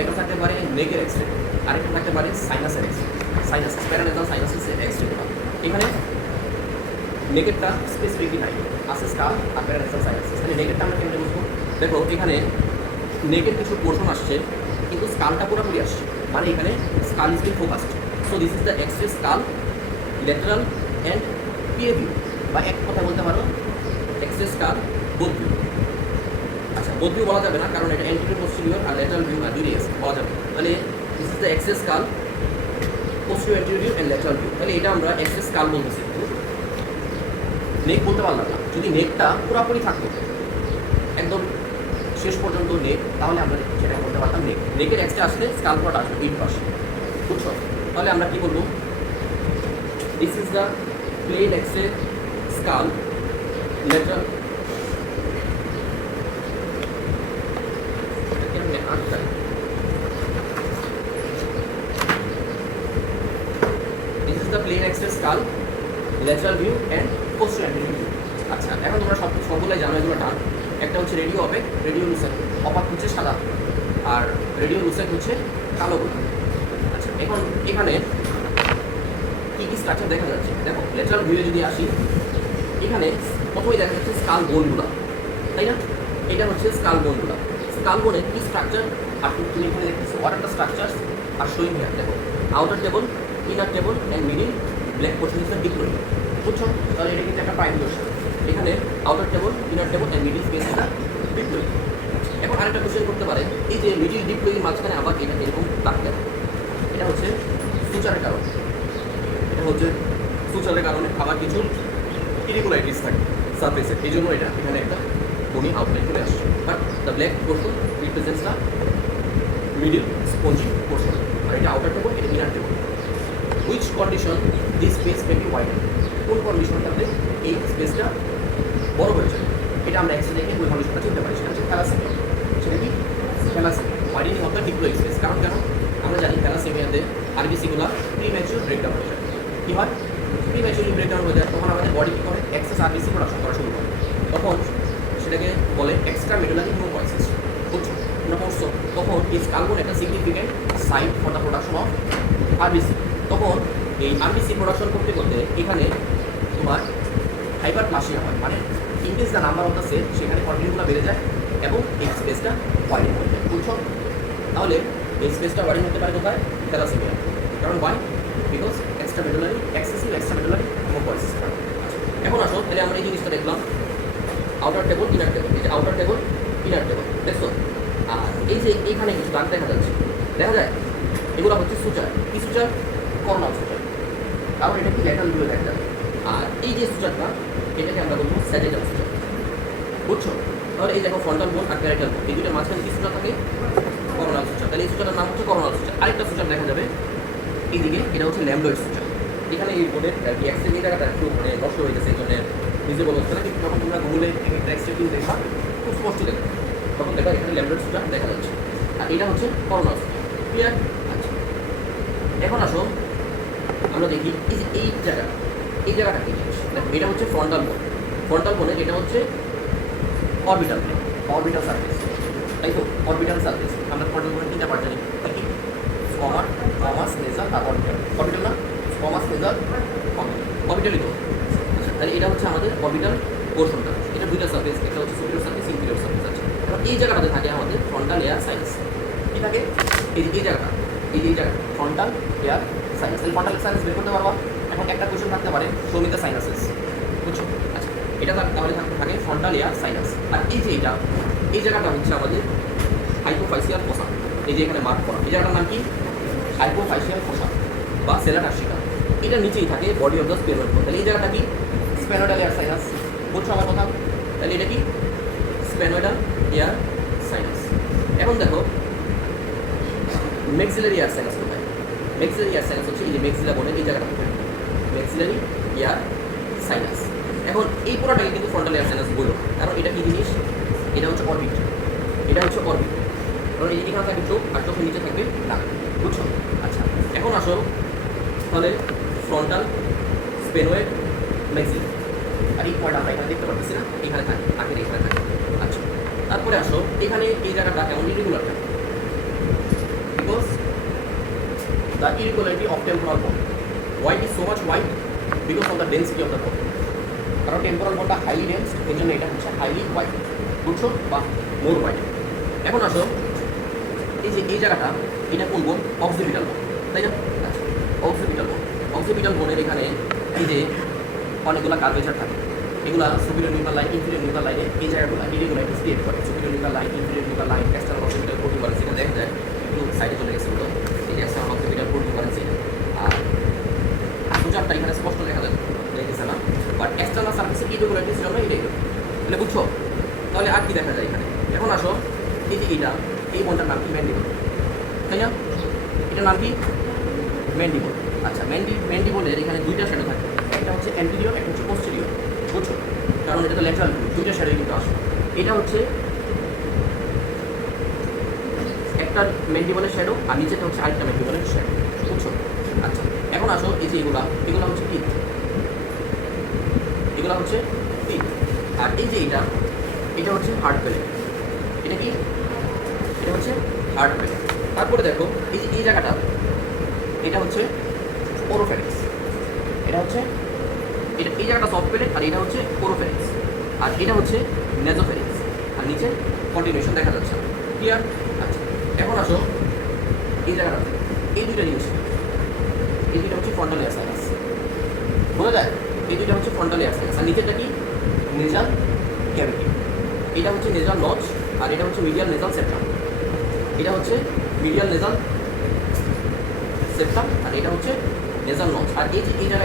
একটা থাকতে পারে নেকের এক্সরে, আরেকটা থাকতে পারে সাইনাসের এক্সরে, সাইনাস প্যারানেজাল সাইনাসের এক্সরে। এখানে নেকেরটা স্পেসিফিকই নাই, আছে স্কাল আর প্যারানেজাল সাইনাসিস। তাহলে নেকেরটা আমরা কেমনে বুঝবো? দেখো এখানে নেকের কিছু পোর্শন আসছে কিন্তু স্কালটা পুরোপুরি আসছে, মানে এখানে skull is being focused. So this is the X-ray skull lateral and PA view, বা এক কথা বলতে পারো এক্সরে স্কাল বোথ ভিউ। আচ্ছা, বোথ ভিউ বলা যাবে না, কারণ এটা অ্যান্টিরিয়র পোস্টেরিয়র আর ল্যাটারাল ভিউ আর দুইটাই আছে, বলা যাবে। তাহলে this is the X-ray skull posterior anterior and lateral view. তাহলে এটা আমরা এক্সরে স্কাল বলতেছি। নেক বলতে পারলাম না, যদি নেকটা পুরোপুরি থাকতো একদম শেষ পর্যন্ত নেক, তাহলে আমরা সেটা বলতে পারতাম নেক। নেকের এক্সরে আসলে স্কাল পার্ট আসবে ইন পাশে, বুঝছো? তাহলে আমরা কি বলবো? This is the plain X-ray skull lateral plain X-ray skull lateral view and posterior view. আচ্ছা, এখন তোমরা সবগুলাই জানো এগুলো টান। একটা হচ্ছে radio opaque, radio lucent. Opaque হচ্ছে সাদা আর রেডিও লুসেন হচ্ছে কালো গোলা। আচ্ছা, এখন এখানে কী কী স্ট্রাকচার দেখা যাচ্ছে দেখো। ল্যাটারাল ভিউয়ে যদি আসি, এখানে প্রথমেই দেখা যাচ্ছে স্কাল বোনগুলা, তাই না? এটা হচ্ছে স্কাল বোনগুলা। স্কাল বোনের কী স্ট্রাকচার আর তুমি এখানে দেখতেছো what are the structure are showing here. দেখো outer table, inner table and middle black portion is the deployed, বুঝছো? তাহলে এটা কিন্তু একটা প্রাইম কোশ্চেন। এখানে outer table, inner table and middle space এটা ডিপ্লয়েড। এখন আরেকটা কোশ্চেন করতে পারে, এই যে মিডিল ডিপ্লয়ের মাঝখানে আবার এটা এরকম দাগ দেয়, এটা হচ্ছে সুচারের কারণ। এটা হচ্ছে সুচারের কারণে আবার কিছু ইরেগুলারিটিস থাকে সারফেসে, এই জন্য এটা এখানে একটা বনি আউটলাইন চলে আসছে। But the black portion represents the middle spongy portion, আর এটা আউটার টেবল, এটা inner table. Which condition this space may be widen? কোন কন্ডিশনটাতে এই স্পেসটা বড় হয়ে যায়? এটা আমরা এক্সরে দেখে ওই কন্ডিশনটা চিনতে পারি, সেটা হচ্ছে থ্যালাসেমিয়া। সেটা কি thalassemia, widening of the diploid space. কারণ কেন? আমরা জানি থ্যালাসেমিয়াতে আরবিসিগুলো প্রিম্যাচিউর ব্রেকডাউন হয়ে যায়। কী হয়? প্রিম্যাচিউরলি ব্রেকডাউন হয়ে যায়, তখন আমাদের বডি কী করে? এক্সেস আরবিসি প্রোডাকশন করা শুরু করে। তখন সেটাকে বলে এক্সট্রা মেডুলারি নিউক্লিয়াস, বুঝছো? তোমরা পড়ছো। তখন এই স্কালবোন একটা significant site for the production of RBC. তখন এই আরবিসি প্রোডাকশন করতে করতে এখানে তোমার হাইপারপ্লাসিয়া হয়, মানে increase the number of the cell, সেখানে কন্টিনিউগুলো বেড়ে যায় এবং এই স্পেসটা ওয়াইডেন হয়ে যায়, বুঝছো? তাহলে এই স্পেসটা ওয়াইডেন হতে পারে কোথায়? থ্যালাসেমিয়া। কারণ why? Because extra medullary excessive extra medullary nucleus. এখন আসো, তাহলে আমরা এই জিনিসটা দেখলাম আউটার টেবল, ইনার টেবল। এই যে আউটার টেবল, ইনার টেবল দেখছো? আর এই যে এইখানে কিছু দাগ দেখা যাচ্ছে, দেখা যায় এগুলো হচ্ছে সুচার। কি সুচার? কর্নাল সুচার, কারণ এটা কি ল্যাটারাল ভিউয়ে দেখা যাবে। আর এই যে সুচারটা, এটাকে আমরা বলবো স্যাজিটাল সুচার, বুঝছো? তাহলে এই দেখো ফ্রন্টাল বোন আর প্যারাইটাল বোন, এই দুটোর মাঝখানে কি সুচার থাকে? কর্নাল সুচার। তাহলে এই সুচারটার নাম হচ্ছে কর্নাল সুচার। আরেকটা সুচার দেখা যাবে এইদিকে, এটা হচ্ছে ল্যামডয়েড সুচার। এখানে এই বোনের এক্সরে এই জায়গাটা একটু মানে নষ্ট হয়ে গেছে, এই জন্য ভিজিবল হচ্ছে না, কিন্তু যখন তোমরা গুগলে একটা এক্সরে ভিউ দেখবা খুব স্পষ্ট দেখবে, তখন দেখা এখানে ল্যামডয়েড সুচার দেখা যাচ্ছে। আর এটা হচ্ছে কর্নাল সুচার। ক্লিয়ার? আচ্ছা, এখন আসো আমরা দেখি এই যে এই জায়গাটা কি জিনিস। এটা হচ্ছে ফ্রন্টাল বোন। ফ্রন্টাল বোনের এটা হচ্ছে অরবিটাল প্লেন, অরবিটাল সারফেস, তাই তো? Orbital surface. আমরা ফ্রন্টাল বোনের তিনটা পার্ট জানি, কি? স্কমার, কমাস, নেজাল আর অরবিটাল। অরবিটাল না? কমাস, নেজাল, অরবিটালই তো। আচ্ছা, তাহলে এটা হচ্ছে আমাদের অরবিটাল পোর্শনটা। এটা দুইটা সারফেস, একটা হচ্ছে সুপিরিয়র সারফেস, ইনফিরিয়র সারফেস। আছে এই জায়গাটাতে থাকে আমাদের ফ্রন্টাল এয়ার সাইনাস। কি থাকে? এই জায়গাটা, এই জায়গাটা ফ্রন্টাল এয়ার সাইনাস। তাহলে ফ্রন্টাল সাইনাস বের করতে পারবা। এখন একটা কোশ্চেন থাকতে পারে, শো মি দ্য সাইনাসেস, বুঝছো? আচ্ছা, এটা তাহলে থাকে ফ্রন্টাল এয়ার সাইনাস। আর এই যে এই জায়গাটা হচ্ছে আমাদের হাইপোফাইসিয়াল ফোসা। এই যে এখানে মার্ক করা, এই জায়গাটার নাম কি? হাইপোফাইসিয়াল ফোসা বা সেলা টার্সিকা। এটা নিচেই থাকে বডি অফ দ্য স্পেনোইড। তাহলে এই জায়গাটা কি? স্পেনোইডাল এয়ার সাইনাস, বুঝছো আমার কথা? তাহলে এটা কি? স্পেনোইডাল এয়ার সাইনাস। এখন দেখো ম্যাক্সিলারি এয়ার সাইনাস কোথায়? ম্যাক্সিলারি এয়ার সাইনাস হচ্ছে এই যে ম্যাক্সিলা বোনের এই জায়গাটা, ম্যাক্সিলারি এয়ার সাইনাস। এখন এই পুরোটাকে কিন্তু ফ্রন্টাল এয়ার সাইনাস বলো, কারণ এটা কি জিনিস? এটা হচ্ছে অরবিট, এটা হচ্ছে অরবিট। কারণ এই এখানে থাকবে চোখ আর চোখের নিচে থাকবে নাক, বুঝছো? আচ্ছা, এখন আসো তাহলে ফ্রন্টাল, স্পেনোয়েড, ম্যাক্সিলা। আর এই পয়েন্ট আমরা এখানে দেখতে পাচ্ছি না, এখানে থাকে, নাকের এখানে থাকে। আচ্ছা, তারপরে আসো এখানে এই জায়গাটা এমন ইরেগুলার থাকে, the irregularity of temporal bone. Why it is so much wide? Because of the density of the bone. কারণ টেম্পোরাল বোনটা হাইলি ডেন্স, এই জন্য এটা হচ্ছে হাইলি ওয়াইড, বুঝছো, বা মোর ওয়াইড। এখন আসো এই যে এই জায়গাটা, এটা কোন বোন? অক্সিপিটাল বোন, তাই না? আচ্ছা, অক্সিপিটাল বোন, অক্সিপিটাল বোনের এখানে এই যে অনেকগুলো কার্ভেচার থাকে, এগুলা superior neural line, inferior neural লাইনে এই জায়গাগুলো ইরেগুলারিটিস ক্রিয়েট করে। Superior neural line, inferior neural line, external occipital protuberance, এটা দেখা যায় একটু সাইডে চলে গেছে হলো, এই যে এক্সটার্নাল অক্সিপিটাল প্রোটিউবারেন্স এটা। আর সুজারটা এখানে স্পষ্ট দেখা যায়, দেখতেছে না, বাট এক্সটার্নাল সার্ফেসে ইরেগুলারিটিস জন্য ইরেগুলার, মানে বুঝছো? তাহলে আর কি দেখা যায় এখানে? এখন আসো এই যে এইটা, এই বোনটার নাম কি? ম্যান্ডিবল, তাই না? এটার নাম কি? ম্যান্ডিবল। আচ্ছা, ম্যান্ডিবলের এখানে দুইটা শ্যাডো থাকে, একটা হচ্ছে অ্যান্টিরিয়র, একটা হচ্ছে পোস্টেরিয়র, বুঝছো? কারণ এটা তো ল্যাটারাল, দুইটা শ্যাডো কিন্তু আসে। এটা হচ্ছে একটা ম্যান্ডিবলের শ্যাডো, আর নিচেটা হচ্ছে আরেকটা ম্যান্ডিবলের শ্যাডো, বুঝছো? আচ্ছা, এখন আসো এই যে এগুলো হচ্ছে টিথ, এগুলো হচ্ছে টিথ। আর এই যে এটা হচ্ছে হার্ট প্যালেট। এটা কি? এটা হচ্ছে হার্ট প্যালেট। তারপরে দেখো এই যে এই জায়গাটা, এটা হচ্ছে ওরোফ্যারিক্স, এটা হচ্ছে এই জায়গাটা সফট প্যালেট, আর এটা হচ্ছে ওরোফ্যারিক্স, আর এটা হচ্ছে নেজোফ্যারিক্স, আর নিচে কন্টিনিউশন দেখা যাচ্ছে, ক্লিয়ার? আচ্ছা, এখন আসো এই জায়গাটা, এই দুইটা জিনিস, এই দুইটা হচ্ছে ফ্রন্টাল এয়ার সাইনাস, বোঝা যায়? এই দুইটা হচ্ছে ফ্রন্টাল এয়ার সাইনাস, আর নিচেটা কি? Nasal cavity. এটা হচ্ছে নেজাল নচ, আর এটা হচ্ছে মিডিয়াল নেজাল সেপ্টাম। এটা হচ্ছে মিডিয়াল নেজাল সেপ্টাম, আর এটা হচ্ছে নেজাল নচ। আর এই যে এই জায়গায়